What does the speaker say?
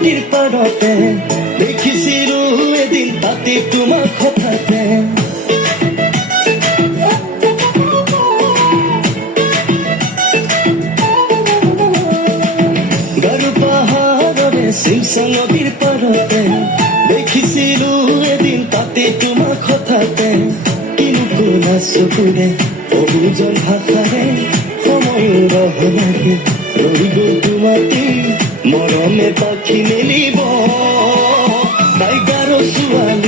নদীৰ পাৰতে দেখিছিলো এদিন তাতে তোমাক হঠাতে গাৰো পাহাৰৰে শিৱসা নদীৰ পাৰতে দেখিছিলো এদিন তাতে তোমাক হঠাতে কিনো ক'লা চকুৰে বহুজন ভাষাৰে সময় ৰহ লাগে ৰৈ গ'ল তোমাতেই মৰমে পাখি মেলিব তাই গাৰো ছোৱালী